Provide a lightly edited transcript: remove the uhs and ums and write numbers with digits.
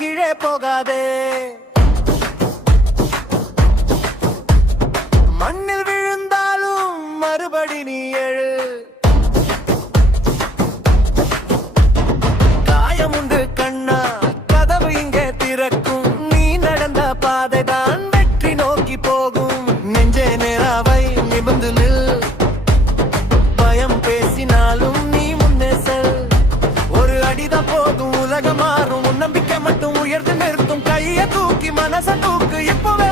கீழே போகாதே. மண்ணில் விழுந்தாலும் மறுபடி நீ எழு. காயமுண்டு கண்ணா, கதவு இங்கே திறக்கும். நீ நடந்த பாதைதான் வெற்றி நோக்கி போகும். நெஞ்சே நேராவை நிமிர்ந்து நில். பயம் பேசினாலும் நீ முன்னே செல். ஒரு அடிதான் போதும், உலகம் மாறும். உன் நம்பிக்கை மட்டும் உயர்ந்து நிறுத்தும். கையை தூக்கி மனச தூக்கு, இப்பவே